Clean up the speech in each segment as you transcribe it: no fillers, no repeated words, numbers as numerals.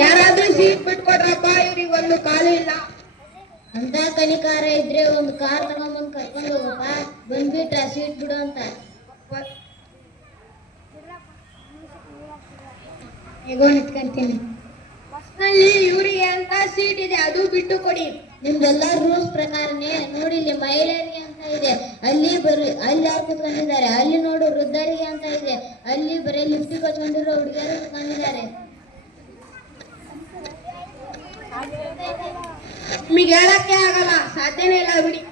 ಯಾರಾದ್ರೂ ಸೀಟ್ ಬಿಟ್ಕೊಡ್ರಪ್ಪ, ಇವ್ರಿಗೆ ಒಂದು ಕಾಲು ಇಲ್ಲ. ಅಂತ ಕನಿಕಾರ ಇದ್ರೆ ಒಂದು ಕಾರ್ ತಗೊಂಬಂದ್ ಕರ್ಕೊಂಡು ಹೋಗಪ್ಪ. ಬಂದ್ಬಿಟ್ರ ಸೀಟ್ ಬಿಡು ಅಂತ. ಹೇಗೋ ನಿಂತ್ಕೊಂತೀನಿ. ಬಸ್ನಲ್ಲಿ ಇವರಿಗೆ ಅಂತ ಸೀಟ್ ಇದೆ, ಅದು ಬಿಟ್ಟು ಕೊಡಿ. ನಿಮ್ದೆಲ್ಲ ರೂಲ್ಸ್ ಪ್ರಕಾರನೇ ನೋಡಿ. ಇಲ್ಲಿ ಮಹಿಳೆಯರಿಗೆ ಅಂತ ಇದೆ, ಅಲ್ಲಿ ಯಾರು ಕುತ್ಕೊಂಡಿದ್ದಾರೆ. ಅಲ್ಲಿ ನೋಡು ವೃದ್ಧರಿಗೆ ಅಂತ ಇದೆ, ಅಲ್ಲಿ ಬರೀ ಲಿಫ್ಟಿಗೆ ಹಚ್ಕೊಂಡಿರೋ ಹುಡುಗಿಯರು ಕುತ್ಕೊಂಡಿದ್ದಾರೆ. ನಿಮಗೆ ಹೇಳಕ್ಕೆ ಆಗಲ್ಲ, ಸಾಧ್ಯನೇ ಇಲ್ಲ ಬಿಡಿ.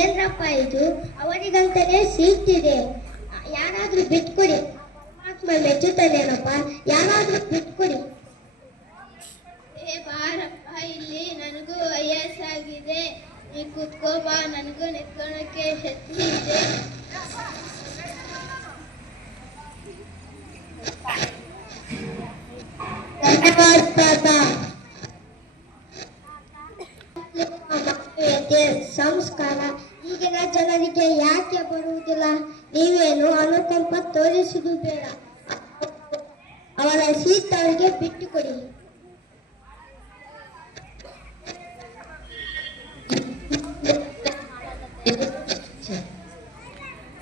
ಏನ್ರಪ್ಪ ಇದು? ಅವನಿಗಂತಾನೆ ಸೀಟ್ ಇದೆ, ಯಾರಾದ್ರೂ ಬಿಟ್ಕೊಡಿ. ಮೆಚ್ಚುತ್ತದೇನಪ್ಪ, ಯಾರಾದ್ರೂ ಬಿಟ್ಕೊಡಿ. ಬಾರಪ್ಪ ಇಲ್ಲಿ, ನನಗೂ ವಯಸ್ಸಾಗಿದೆ, ನೀ ಕೂತ್ಕೋ ಬಾ, ನನಗೂ ನಿತ್ಕೊಳಕ್ಕೆ ಶಕ್ತಿ ಇದೆ. ಸಂಸ್ಕಾರ ಈಗಿನ ಜನರಿಗೆ ಯಾಕೆ ಬರುವುದಿಲ್ಲ? ನೀವೇನು ಅನುಕಂಪ ತೋರಿಸುವುದು ಬೇಡ. ಅವನ ಸೀಟ್ ಅವರಿಗೆ ಬಿಟ್ಟು ಕೊಡಿ.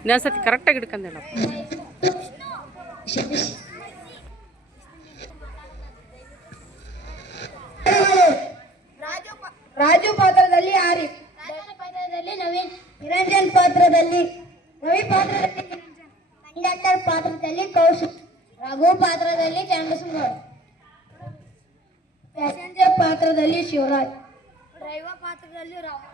ಇನ್ನೊಂದ್ಸತಿ ಕರೆಕ್ಟಾಗಿ ಹಿಡ್ಕೊಂಡಲ್ಲ. ರಾಜು ಪಾತ್ರದಲ್ಲಿ ಆರಿಫ್, ಪಾತ್ರದಲ್ಲಿ ನವೀನ್, ನಿರಂಜನ್ ಪಾತ್ರದಲ್ಲಿ ರವಿ, ಪಾತ್ರದಲ್ಲಿ ಕಂಡಕ್ಟರ್ ಪಾತ್ರದಲ್ಲಿ ಕೌಶಿಕ್, ರಘು ಪಾತ್ರದಲ್ಲಿ ಚಂದ್ರಸುಂದರ್, ಪ್ಯಾಸೆಂಜರ್ ಪಾತ್ರದಲ್ಲಿ ಶಿವರಾಜ್, ಡ್ರೈವರ್ ಪಾತ್ರದಲ್ಲಿ ರಾವ್.